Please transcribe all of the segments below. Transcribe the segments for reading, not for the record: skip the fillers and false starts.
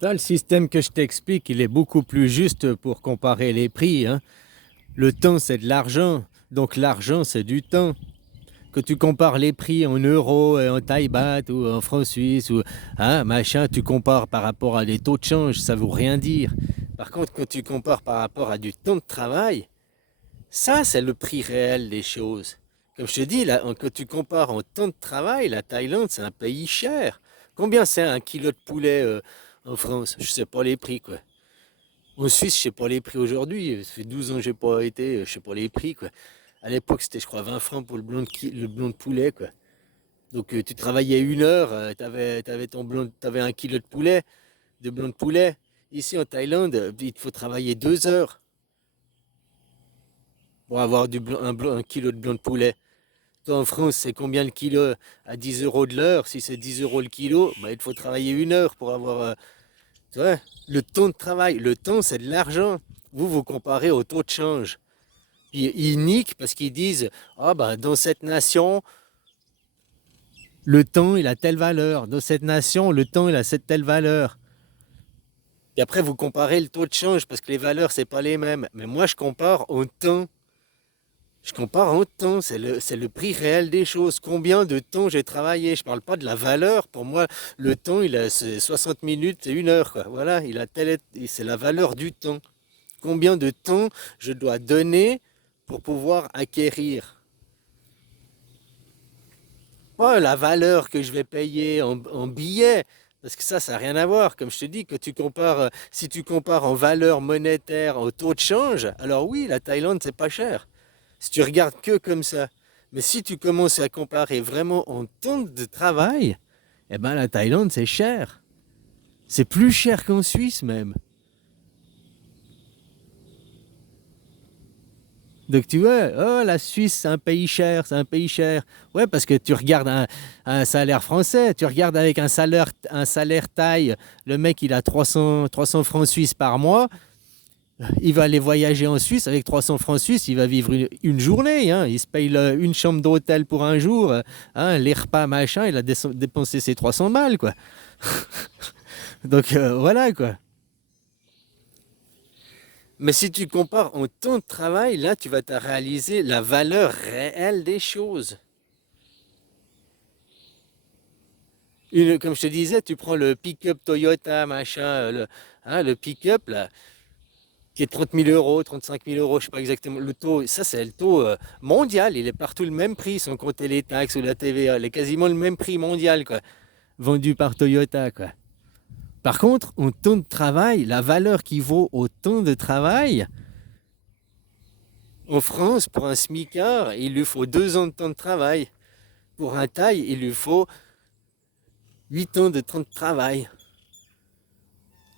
Là, le système que je t'explique, il est beaucoup plus juste pour comparer les prix, hein. Le temps, c'est de l'argent, donc l'argent, c'est du temps. Que tu compares les prix en euros, et en taille baht ou en francs suisses ou hein, machin, tu compares par rapport à des taux de change, ça veut rien dire. Par contre, quand tu compares par rapport à du temps de travail, ça, c'est le prix réel des choses. Comme je te dis, là, quand tu compares en temps de travail, la Thaïlande, c'est un pays cher. Combien c'est un kilo de poulet en France? Je sais pas les prix, quoi. En Suisse, je sais pas les prix aujourd'hui. Ça fait 12 ans que j'ai pas été, je sais pas les prix, quoi. À l'époque, c'était, je crois, 20 francs pour le blond de poulet, quoi. Donc, tu travaillais 1 heure, t'avais un kilo de blond de poulet. Ici, en Thaïlande, il te faut travailler 2 heures pour avoir un kilo de blond de poulet. Toi, en France, c'est combien le kilo? À 10 euros de l'heure. Si c'est 10 euros le kilo, bah, il te faut travailler 1 heure pour avoir. Tu vois, le temps de travail. Le temps, c'est de l'argent. Vous comparez au taux de change. Ils niquent parce qu'ils disent ah ben, dans cette nation, le temps, il a telle valeur. Dans cette nation, le temps, il a cette telle valeur. Et après, vous comparez le taux de change parce que les valeurs, c'est pas les mêmes. Mais moi, je compare au temps. Je compare en temps, c'est le prix réel des choses. Combien de temps j'ai travaillé? Je parle pas de la valeur. Pour moi, le temps, c'est 60 minutes et 1 heure, quoi. Voilà, c'est la valeur du temps. Combien de temps je dois donner pour pouvoir acquérir? Pas la valeur que je vais payer en billets. Parce que ça n'a rien à voir. Comme je te dis, que si tu compares en valeur monétaire, au taux de change, alors oui, la Thaïlande, c'est pas cher. Si tu regardes que comme ça. Mais si tu commences à comparer vraiment en temps de travail, eh ben la Thaïlande, c'est cher. C'est plus cher qu'en Suisse même. Donc tu vois, oh la Suisse, c'est un pays cher, c'est un pays cher. Ouais, parce que tu regardes un salaire français, tu regardes avec un salaire thaï, le mec il a 300 francs suisses par mois, il va aller voyager en Suisse avec 300 francs suisses, il va vivre une journée, hein. Il se paye une chambre d'hôtel pour un jour, hein, les repas, machin, il a dépensé ses 300 balles, quoi. Donc voilà, quoi. Mais si tu compares en temps de travail, là, tu vas te réaliser la valeur réelle des choses. Comme je te disais, tu prends le pick-up Toyota, machin, le pick-up, là, qui est 30 000 euros, 35 000 euros, je sais pas exactement le taux. Ça, c'est le taux mondial. Il est partout le même prix, sans compter les taxes ou la TVA. Il est quasiment le même prix mondial, quoi. Vendu par Toyota, quoi. Par contre, en temps de travail, la valeur qui vaut au temps de travail, en France, pour un smicard, il lui faut 2 ans de temps de travail. Pour un taille, il lui faut 8 ans de temps de travail.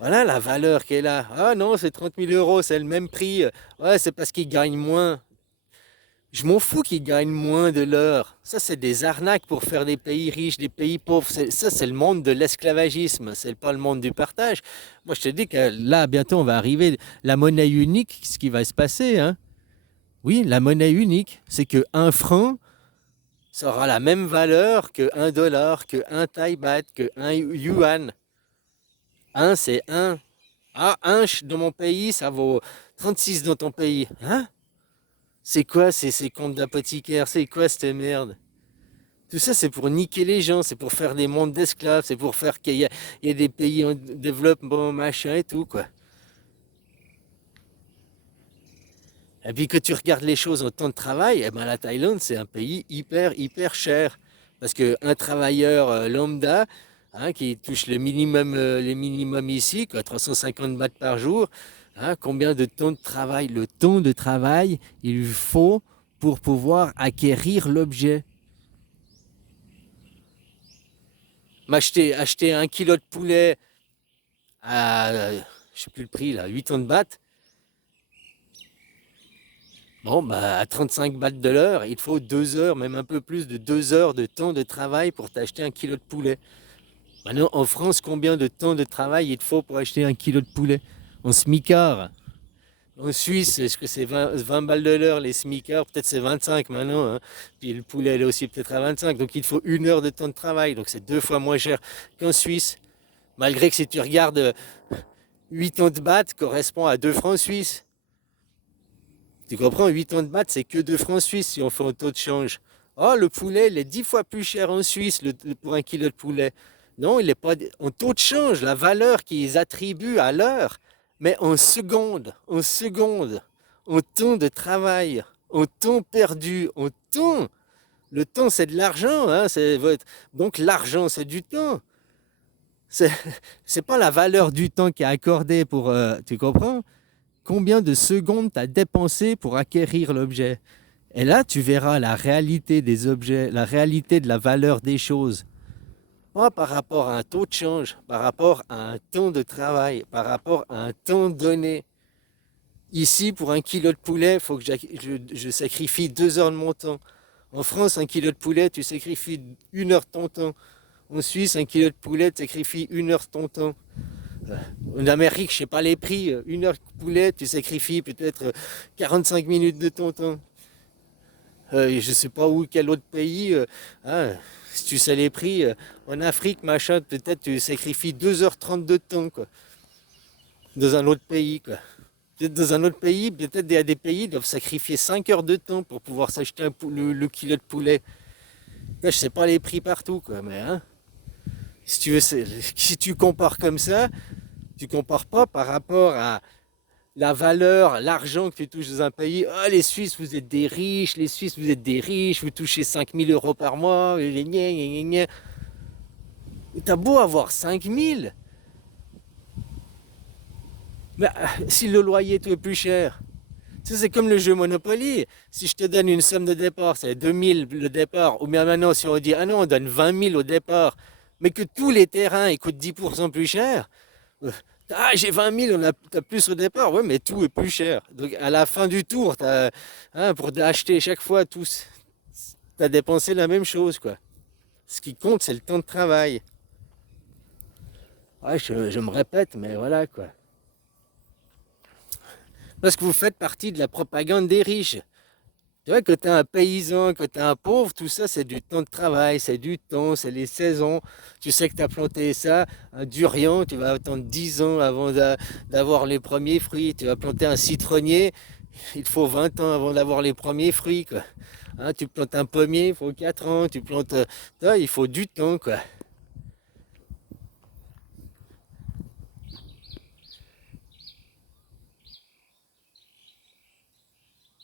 Voilà la valeur qu'elle a. Ah non, c'est 30 000 euros, c'est le même prix. Ouais, c'est parce qu'il gagne moins. Je m'en fous qu'ils gagnent moins de l'heure. Ça, c'est des arnaques pour faire des pays riches, des pays pauvres. Ça, c'est le monde de l'esclavagisme. C'est pas le monde du partage. Moi, je te dis que là, bientôt, on va arriver. La monnaie unique, ce qui va se passer, hein. Oui, la monnaie unique, c'est que un franc, ça aura la même valeur que 1 dollar, que un Thai baht, que un yuan. Un, c'est un. Ah, dans mon pays, ça vaut 36 dans ton pays. Hein? C'est quoi ces comptes d'apothicaires? C'est quoi cette merde? Tout ça, c'est pour niquer les gens, c'est pour faire des mondes d'esclaves, c'est pour faire qu'il y ait des pays en développement, machin et tout, quoi. Et puis que tu regardes les choses en temps de travail, eh ben la Thaïlande, c'est un pays hyper, hyper cher. Parce qu'un travailleur lambda, hein, qui touche les minimums ici, quoi, 350 bahts par jour, hein, combien de temps de travail? Le temps de travail, il lui faut pour pouvoir acquérir l'objet. Acheter un kilo de poulet à, je sais plus le prix là, 80 bahts, bon, bah, à 35 bahts de l'heure, il te faut 2 heures, même un peu plus de 2 heures de temps de travail pour t'acheter un kilo de poulet. Maintenant, en France, combien de temps de travail il te faut pour acheter un kilo de poulet? En smicard. En Suisse, est-ce que c'est 20 balles de l'heure les smicards? Peut-être c'est 25 maintenant, hein. Puis le poulet, elle est aussi peut-être à 25. Donc il te faut 1 heure de temps de travail. Donc c'est 2 fois moins cher qu'en Suisse. Malgré que si tu regardes 8 ans de baht correspond à 2 francs suisses. Tu comprends, 8 ans de baht, c'est que 2 francs suisses si on fait un taux de change. Oh, le poulet, il est 10 fois plus cher en Suisse pour un kilo de poulet. Non, il n'est pas en taux de change, la valeur qu'ils attribuent à l'heure, mais en secondes, en temps de travail, en temps perdu, en temps. Le temps, c'est de l'argent, hein, donc l'argent, c'est du temps. C'est c'est pas la valeur du temps qui est accordée pour, tu comprends? Combien de secondes tu as dépensé pour acquérir l'objet? Et là, tu verras la réalité des objets, la réalité de la valeur des choses. Pas par rapport à un taux de change, par rapport à un temps de travail, par rapport à un temps donné. Ici, pour un kilo de poulet, il faut que je sacrifie 2 heures de mon temps. En France, un kilo de poulet, tu sacrifies 1 heure de ton temps. En Suisse, un kilo de poulet, tu sacrifies 1 heure de ton temps. En Amérique, je ne sais pas les prix. 1 heure de poulet, tu sacrifies peut-être 45 minutes de ton temps. Je ne sais pas où, quel autre pays. Hein, si tu sais les prix, en Afrique, machin, peut-être tu sacrifies 2h30 de temps, quoi. Dans un autre pays, quoi. Peut-être dans un autre pays, peut-être il y a des pays qui doivent sacrifier 5 heures de temps pour pouvoir s'acheter le kilo de poulet. Là, je sais pas les prix partout, quoi, mais hein, si tu veux, si tu compares comme ça, tu compares pas par rapport à la valeur, l'argent que tu touches dans un pays. Ah, les Suisses, vous êtes des riches, les Suisses, vous êtes des riches, vous touchez 5 000 € par mois, t'as beau avoir 5 000, mais si le loyer tout est plus cher, c'est comme le jeu Monopoly. Si je te donne une somme de départ, c'est 2 000 le départ, ou bien maintenant si on dit, ah non, on donne 20 000 au départ, mais que tous les terrains ils coûtent 10% plus cher, ah, j'ai 20 000, t'as plus au départ, ouais, mais tout est plus cher. Donc à la fin du tour, hein, pour acheter chaque fois, t'as dépensé la même chose, quoi. Ce qui compte, c'est le temps de travail. Ouais, je me répète, mais voilà, quoi. Parce que vous faites partie de la propagande des riches. Tu vois, que tu es un paysan, que tu es un pauvre, tout ça, c'est du temps de travail, c'est du temps, c'est les saisons. Tu sais que tu as planté ça, un durian, tu vas attendre 10 ans avant d'avoir les premiers fruits. Tu vas planter un citronnier, il te faut 20 ans avant d'avoir les premiers fruits, quoi. Hein, tu plantes un pommier, il faut 4 ans. Tu plantes, il faut du temps, quoi.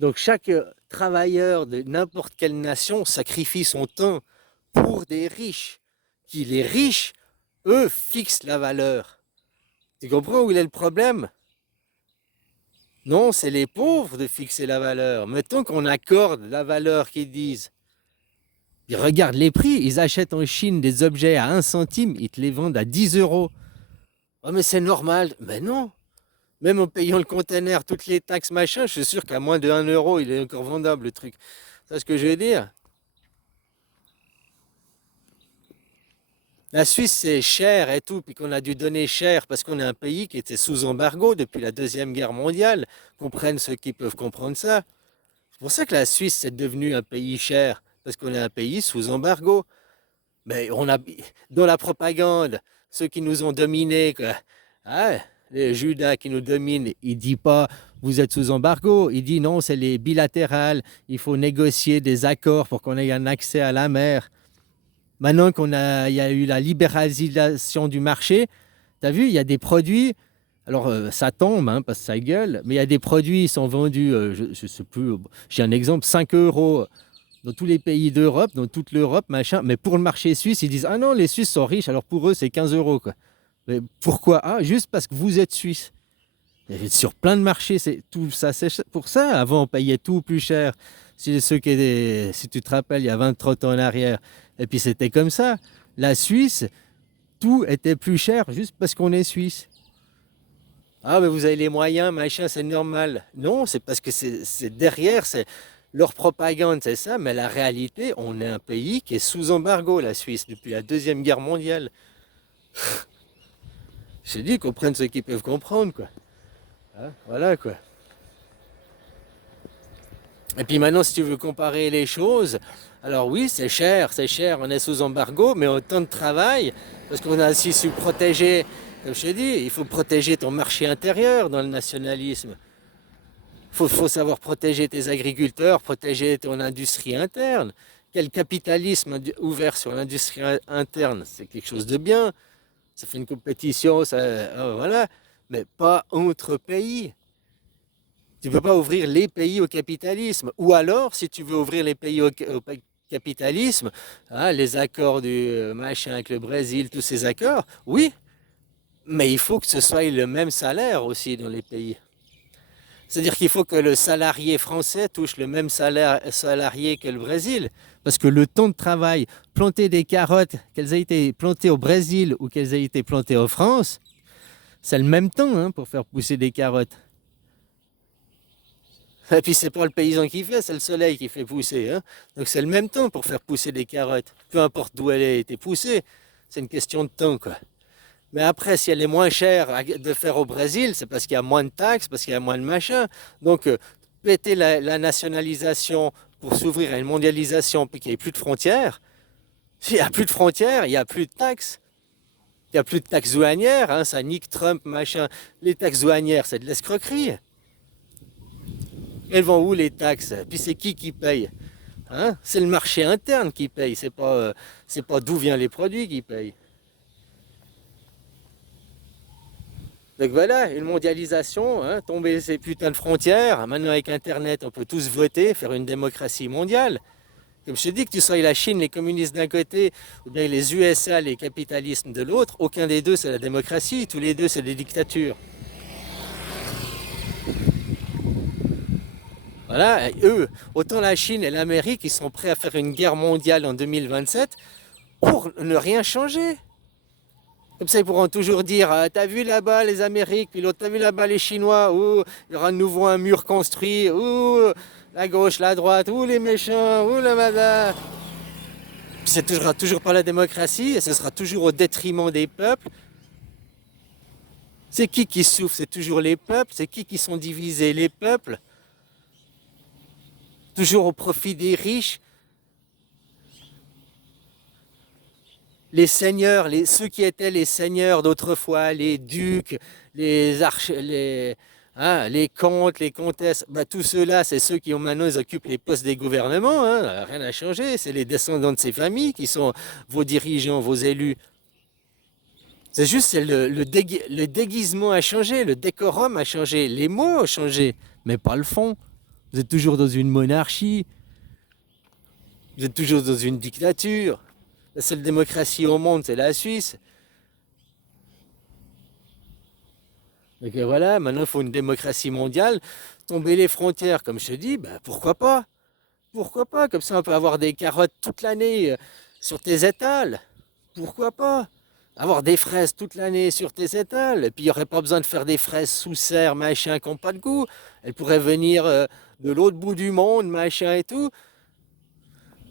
Donc chaque travailleur de n'importe quelle nation sacrifie son temps pour des riches, qui les riches, eux, fixent la valeur. Tu comprends où il est le problème? Non, c'est les pauvres de fixer la valeur. Mettons qu'on accorde la valeur qu'ils disent. Ils regardent les prix, ils achètent en Chine des objets à 1 centime, ils te les vendent à 10 €. Oh mais c'est normal. Mais non. Même en payant le container, toutes les taxes, machin, je suis sûr qu'à moins de 1 €, il est encore vendable le truc. C'est ce que je veux dire. La Suisse, c'est cher et tout, puis qu'on a dû donner cher parce qu'on est un pays qui était sous embargo depuis la Deuxième Guerre mondiale. Comprennent ceux qui peuvent comprendre ça. C'est pour ça que la Suisse, c'est devenu un pays cher, parce qu'on est un pays sous embargo. Mais on a, dans la propagande, ceux qui nous ont dominés, quoi, ah, les Judas qui nous dominent, il dit pas vous êtes sous embargo, il dit non, c'est les bilatérales, il faut négocier des accords pour qu'on ait un accès à la mer. Maintenant il y a eu la libéralisation du marché, tu as vu, il y a des produits, alors ça tombe, hein, parce que ça gueule, mais il y a des produits qui sont vendus, je ne sais plus, j'ai un exemple, 5 € dans tous les pays d'Europe, dans toute l'Europe, machin, mais pour le marché suisse, ils disent, ah non, les Suisses sont riches, alors pour eux, c'est 15 €, quoi. Mais pourquoi? Ah, juste parce que vous êtes Suisse. Et sur plein de marchés, c'est tout ça, c'est pour ça, avant, on payait tout plus cher. Si tu te rappelles, il y a 20-30 ans en arrière, et puis c'était comme ça. La Suisse, tout était plus cher juste parce qu'on est Suisse. Ah, mais vous avez les moyens, machin, c'est normal. Non, c'est parce que c'est derrière, c'est leur propagande, c'est ça, mais la réalité, on est un pays qui est sous embargo, la Suisse, depuis la Deuxième Guerre mondiale. J'ai dit qu'on prenne ceux qui peuvent comprendre, quoi. Hein, voilà, quoi. Et puis maintenant, si tu veux comparer les choses, alors oui, c'est cher, on est sous embargo, mais autant de travail, parce qu'on a aussi su protéger, comme je te dis, il faut protéger ton marché intérieur dans le nationalisme. Faut savoir protéger tes agriculteurs, protéger ton industrie interne. Quel capitalisme ouvert sur l'industrie interne, c'est quelque chose de bien. Ça fait une compétition, ça, voilà, mais pas entre pays. Tu ne peux pas ouvrir les pays au capitalisme. Ou alors, si tu veux ouvrir les pays au capitalisme, hein, les accords du machin avec le Brésil, tous ces accords, oui, mais il faut que ce soit le même salaire aussi dans les pays. C'est-à-dire qu'il faut que le salarié français touche le même salaire salarié que le Brésil. Parce que le temps de travail, planter des carottes, qu'elles aient été plantées au Brésil ou qu'elles aient été plantées en France, c'est le même temps hein, pour faire pousser des carottes. Et puis c'est pas le paysan qui fait, c'est le soleil qui fait pousser. Hein. Donc c'est le même temps pour faire pousser des carottes. Peu importe d'où elle a été poussée, c'est une question de temps quoi. Mais après, si elle est moins chère de faire au Brésil, c'est parce qu'il y a moins de taxes, parce qu'il y a moins de machin. Donc péter la nationalisation pour s'ouvrir à une mondialisation, puis qu'il n'y ait plus de frontières. S'il n'y a plus de frontières, il n'y a plus de taxes. Il n'y a plus de taxes douanières, hein, ça nique Trump, machin. Les taxes douanières, c'est de l'escroquerie. Elles vont où les taxes? Puis c'est qui paye? Hein? C'est le marché interne qui paye, c'est pas d'où viennent les produits qui payent. Donc voilà, une mondialisation, hein, tomber ces putains de frontières. Maintenant avec Internet, on peut tous voter, faire une démocratie mondiale. Comme je te dis que tu sois la Chine, les communistes d'un côté, ou bien les USA, les capitalismes de l'autre, aucun des deux c'est la démocratie, tous les deux c'est des dictatures. Voilà, et eux, autant la Chine et l'Amérique, ils sont prêts à faire une guerre mondiale en 2027 pour ne rien changer. Comme ça, ils pourront toujours dire t'as vu là-bas les Amériques, puis l'autre, t'as vu là-bas les Chinois, ou il y aura de nouveau un mur construit, ou la gauche, la droite, ou les méchants, ou le madame. Puis ce sera toujours pas la démocratie, et ce sera toujours au détriment des peuples. C'est qui souffre? C'est toujours les peuples. C'est qui sont divisés? Les peuples. Toujours au profit des riches. Les seigneurs, ceux qui étaient les seigneurs d'autrefois, les ducs, les comtes, les comtesses, bah, tous ceux-là, c'est ceux qui ont maintenant ils occupent les postes des gouvernements, hein, rien n'a changé, c'est les descendants de ces familles qui sont vos dirigeants, vos élus. C'est juste le déguisement a changé, le décorum a changé, les mots ont changé, mais pas le fond. Vous êtes toujours dans une monarchie, vous êtes toujours dans une dictature. La seule démocratie au monde, c'est la Suisse. Donc voilà, maintenant il faut une démocratie mondiale. Tomber les frontières, comme je te dis, ben, pourquoi pas? Pourquoi pas? Comme ça, on peut avoir des carottes toute l'année sur tes étals. Pourquoi pas? Avoir des fraises toute l'année sur tes étals. Et puis, il n'y aurait pas besoin de faire des fraises sous serre, machin, qui n'ont pas de goût. Elles pourraient venir de l'autre bout du monde, machin et tout.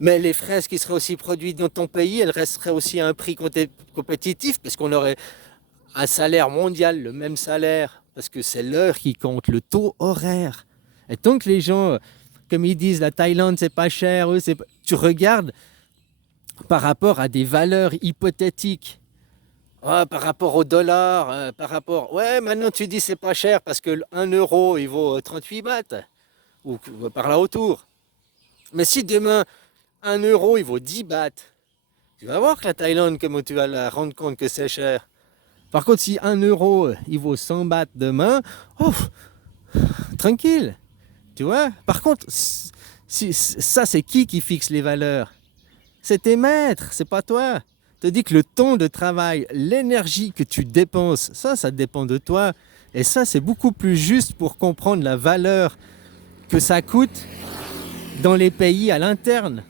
Mais les fraises qui seraient aussi produites dans ton pays, elles resteraient aussi à un prix compétitif, parce qu'on aurait un salaire mondial, le même salaire, parce que c'est l'heure qui compte, le taux horaire. Et tant que les gens, comme ils disent, la Thaïlande, c'est pas cher, tu regardes par rapport à des valeurs hypothétiques. Ah, par rapport au dollar, par rapport... Ouais, maintenant tu dis c'est pas cher parce que 1 euro, il vaut 38 bahts, ou par là autour. Mais si demain, 1 euro, il vaut 10 bahts, tu vas voir que la Thaïlande, comment tu vas la rendre compte que c'est cher. Par contre, si 1 euro, il vaut 100 bahts demain, oh, tranquille, tu vois. Par contre, ça, c'est qui fixe les valeurs? C'est tes maîtres, c'est pas toi. Te dis que le temps de travail, l'énergie que tu dépenses, ça dépend de toi. Et ça, c'est beaucoup plus juste pour comprendre la valeur que ça coûte dans les pays à l'interne.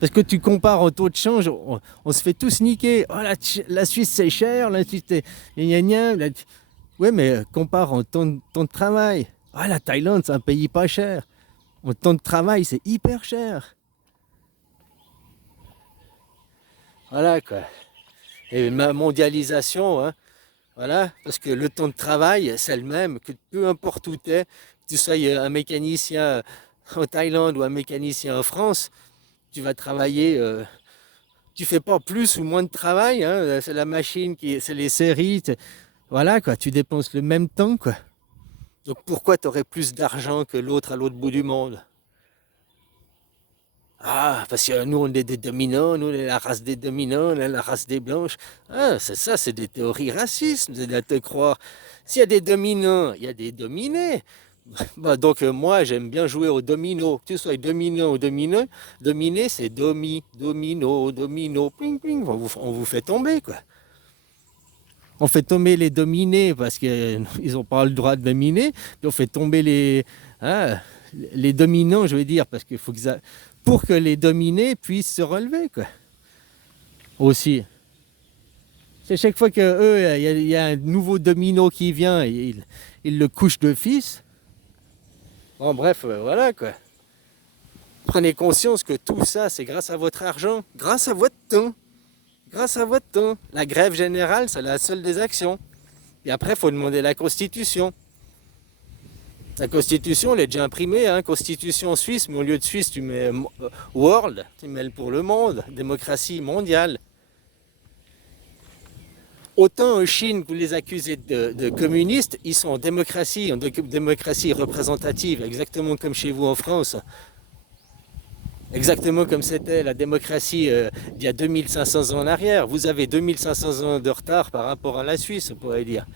Parce que tu compares au taux de change, on se fait tous niquer. Oh, la Suisse c'est cher, la Suisse c'est gna gna gna. Ouais, mais compare en temps de travail. Ah, la Thaïlande c'est un pays pas cher. En temps de travail c'est hyper cher. Voilà quoi. Et ma mondialisation, hein, voilà, parce que le temps de travail c'est le même, que peu importe où tu es, que tu sois un mécanicien en Thaïlande ou un mécanicien en France, tu vas travailler, tu fais pas plus ou moins de travail, hein, c'est la machine c'est les séries, voilà quoi, tu dépenses le même temps quoi. Donc pourquoi tu aurais plus d'argent que l'autre à l'autre bout du monde? Ah, parce que nous on est des dominants, nous on est la race des dominants, on est la race des blanches. Ah, c'est ça, c'est des théories racistes, vous allez à te croire. S'il y a des dominants, il y a des dominés. Bah, donc moi j'aime bien jouer au domino, que tu sois dominant ou dominé c'est domino, ping ping, on vous fait tomber quoi. On fait tomber les dominés parce qu'ils n'ont pas le droit de dominer, puis on fait tomber hein, les dominants, je veux dire, parce qu'il faut pour que les dominés puissent se relever quoi. Aussi. C'est chaque fois que eux, il y a un nouveau domino qui vient, ils le couchent de fils. Bon bref, voilà quoi. Prenez conscience que tout ça, c'est grâce à votre argent, grâce à votre temps. Grâce à votre temps. La grève générale, c'est la seule des actions. Et après, il faut demander la Constitution. La Constitution, elle est déjà imprimée, hein, Constitution suisse, mais au lieu de Suisse, tu mets World, tu mets pour le monde, démocratie mondiale. Autant en Chine, vous les accusez de communistes, ils sont en démocratie représentative, exactement comme chez vous en France. Exactement comme c'était la démocratie il y a 2500 ans en arrière. Vous avez 2500 ans de retard par rapport à la Suisse, on pourrait dire.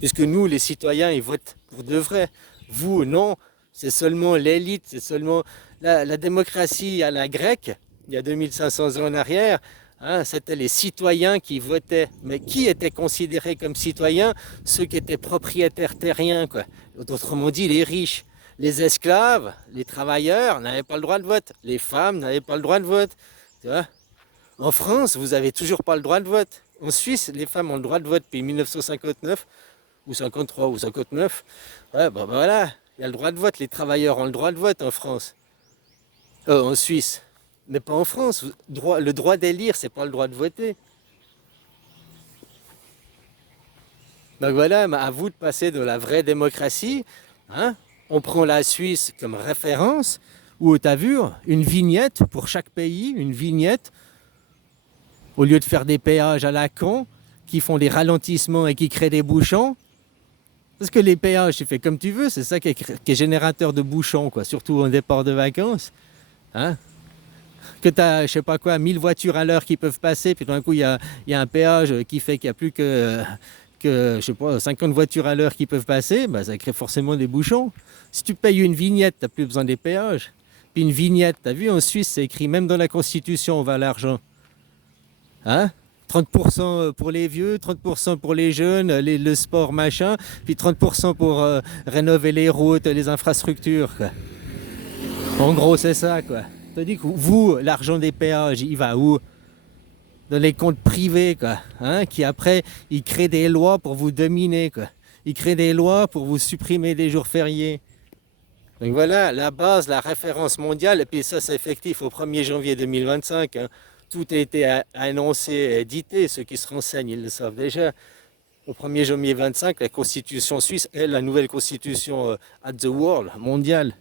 Puisque nous, les citoyens, ils votent pour de vrai. Vous, non. C'est seulement l'élite, c'est seulement la démocratie à la grecque, il y a 2500 ans en arrière. Hein, c'était les citoyens qui votaient. Mais qui étaient considérés comme citoyens? Ceux qui étaient propriétaires terriens, quoi. Autrement dit, les riches. Les esclaves, les travailleurs n'avaient pas le droit de vote. Les femmes n'avaient pas le droit de vote. Tu vois? En France, vous n'avez toujours pas le droit de vote. En Suisse, les femmes ont le droit de vote depuis 1959, ou 53, ou 59. Ouais, ben voilà, il y a le droit de vote. Les travailleurs ont le droit de vote en France. En Suisse. Mais pas en France. Le droit d'élire, c'est pas le droit de voter. Donc voilà, à vous de passer de la vraie démocratie. Hein? On prend la Suisse comme référence, où tu as vu une vignette pour chaque pays, une vignette, au lieu de faire des péages à la con, qui font des ralentissements et qui créent des bouchons. Parce que les péages, tu fais comme tu veux, c'est ça qui est générateur de bouchons, quoi, surtout au départ de vacances. Hein? Que tu as, je sais pas quoi, 1000 voitures à l'heure qui peuvent passer, puis d'un coup, il y a un péage qui fait qu'il n'y a plus que je sais pas, 50 voitures à l'heure qui peuvent passer, bah, ça crée forcément des bouchons. Si tu payes une vignette, tu n'as plus besoin des péages. Puis une vignette, tu as vu, en Suisse, c'est écrit, même dans la Constitution, on va à l'argent. Hein? 30% pour les vieux, 30% pour les jeunes, le sport, machin, puis 30% pour rénover les routes, les infrastructures. Quoi. En gros, c'est ça, quoi. Tandis que vous, l'argent des péages, il va où? Dans les comptes privés, quoi, hein, qui après, ils créent des lois pour vous dominer, quoi. Ils créent des lois pour vous supprimer des jours fériés. Donc voilà, la base, la référence mondiale, et puis ça c'est effectif au 1er janvier 2025. Hein. Tout a été annoncé, édité, ceux qui se renseignent, ils le savent déjà. Au 1er janvier 2025, la constitution suisse est la nouvelle constitution at the world, mondiale.